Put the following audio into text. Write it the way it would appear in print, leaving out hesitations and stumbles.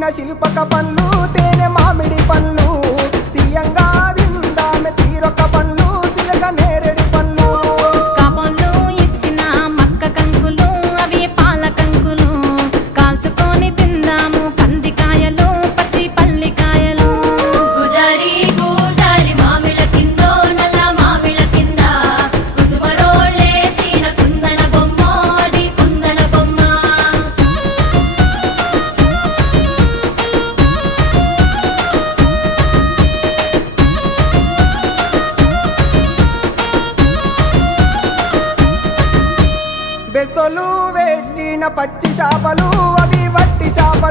పెట్టిన శిల్పక పండ్లు తేనె మామిడి పండ్లు తీయంగా దిందామె తీరొక పండ్లు చిలక నేరేడి పండ్లు కాబోళ్ళు ఇచ్చిన మక్క కంకులు అవి పాల కంకులు కాల్చుకొని తిందాము కందికాయలు పచ్చి పల్లికాయలు గుజారి గుజారి మామిళ్ళ కిందో నల్ల మామిళ్ళ కింద కుసుమరోళ్ళేసిన కుందన బొమ్మ అది కుందన బొమ్మ బెస్తలు పెట్టిన పచ్చి చేపలు అవి వట్టి చేపలు